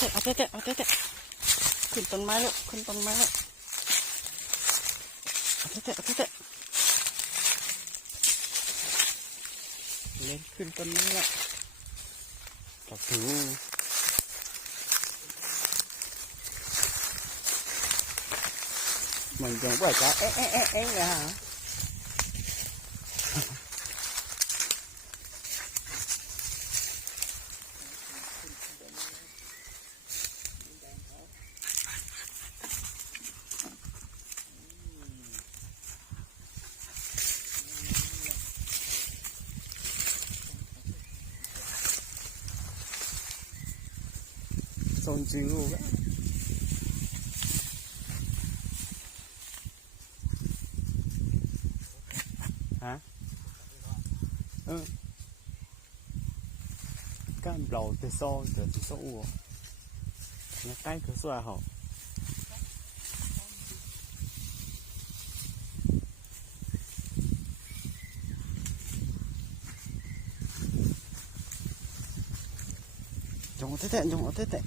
ขึ้นต้นไม้แล้วขึ้นต้นไม้แล้วเอาเถอะเอาเถอะเล่นขึ้นต้นไม้แล้วตักถูมันยังว่าจะเอ๊ะเอ๊ะเอ๊ะเอ๊ะเลยฮะ Son Hả? Ừ. Cam lầu từ so từ từ so u Nó cái cửa xoa chúng Dùng thế tệ, dùng thế tệ.